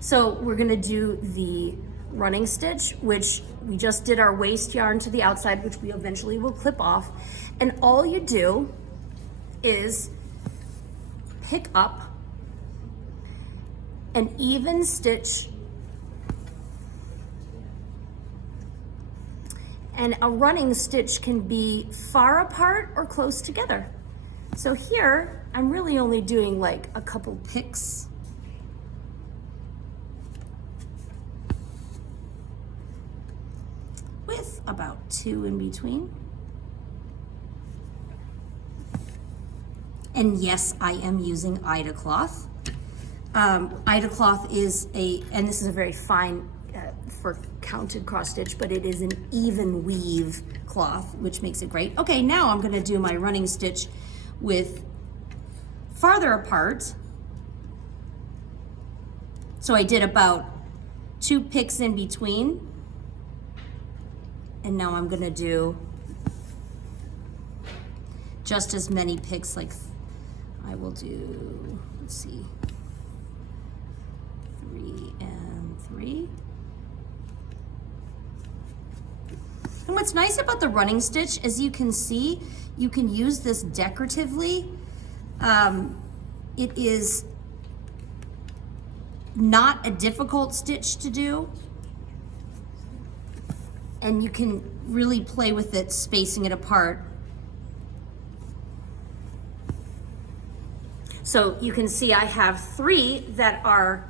So we're gonna do the running stitch, which we just did our waste yarn to the outside, which we eventually will clip off. And all you do is pick up an even stitch, and a running stitch can be far apart or close together. So here, I'm really only doing like a couple picks. With about 2 in between. And yes, I am using Ida cloth. Ida cloth is and this is a very fine for counted cross stitch, but it is an even weave cloth, which makes it great. Okay, now I'm gonna do my running stitch with farther apart. So I did about 2 picks in between. And now I'm gonna do just as many picks, like I will do, let's see, 3 and 3. And what's nice about the running stitch, as you can see, you can use this decoratively. It is not a difficult stitch to do. And you can really play with it, spacing it apart. So you can see I have 3 that are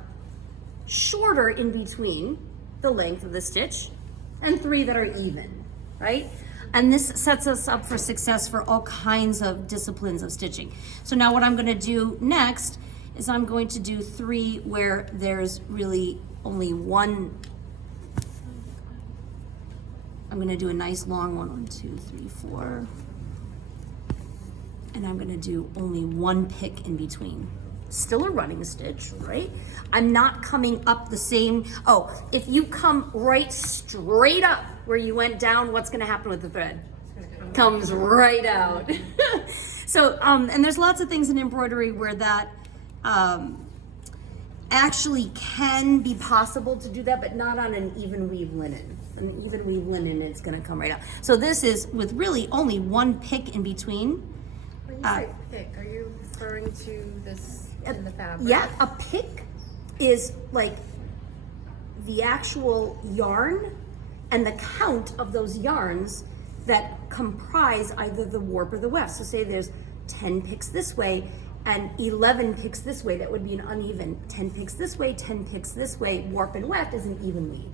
shorter in between the length of the stitch and 3 that are even, right? And this sets us up for success for all kinds of disciplines of stitching. So now what I'm gonna do next is I'm going to do 3 where there's really only one. I'm gonna do a nice long one, 1, 2, 3, 4. And I'm gonna do only 1 pick in between. Still a running stitch, right? I'm not coming up the same. Oh, if you come right straight up where you went down, what's gonna happen with the thread? Comes right out. So, and there's lots of things in embroidery where that actually can be possible to do that, but not on an even weave linen. An even weave linen, it's gonna come right out. So this is with really only 1 pick in between. When you say pick, are you referring to this in the fabric? Yeah, a pick is like the actual yarn and the count of those yarns that comprise either the warp or the weft. So say there's 10 picks this way and 11 picks this way, that would be an uneven. 10 picks this way, 10 picks this way, warp and weft is an even weave.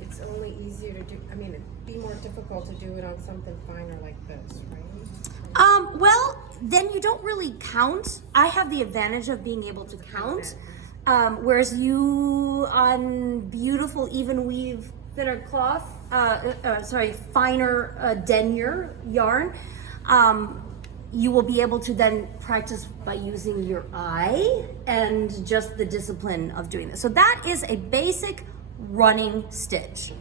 It's only easier to do, I mean, it'd be more difficult to do it on something finer like this, right? Well, then you don't really count. I have the advantage of being able to count, whereas you on beautiful even weave thinner cloth, finer denier yarn, you will be able to then practice by using your eye and just the discipline of doing this. So that is a basic running stitch.